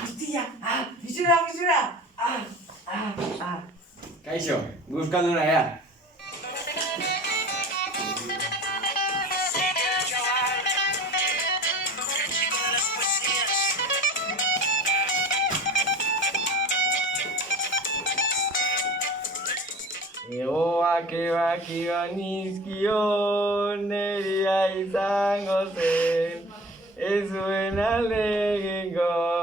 Guztia, bizura. Kaixo, Euskalduna ea. Egoak ebaki banizkio, neria izango zen, ez zuen alde egingo.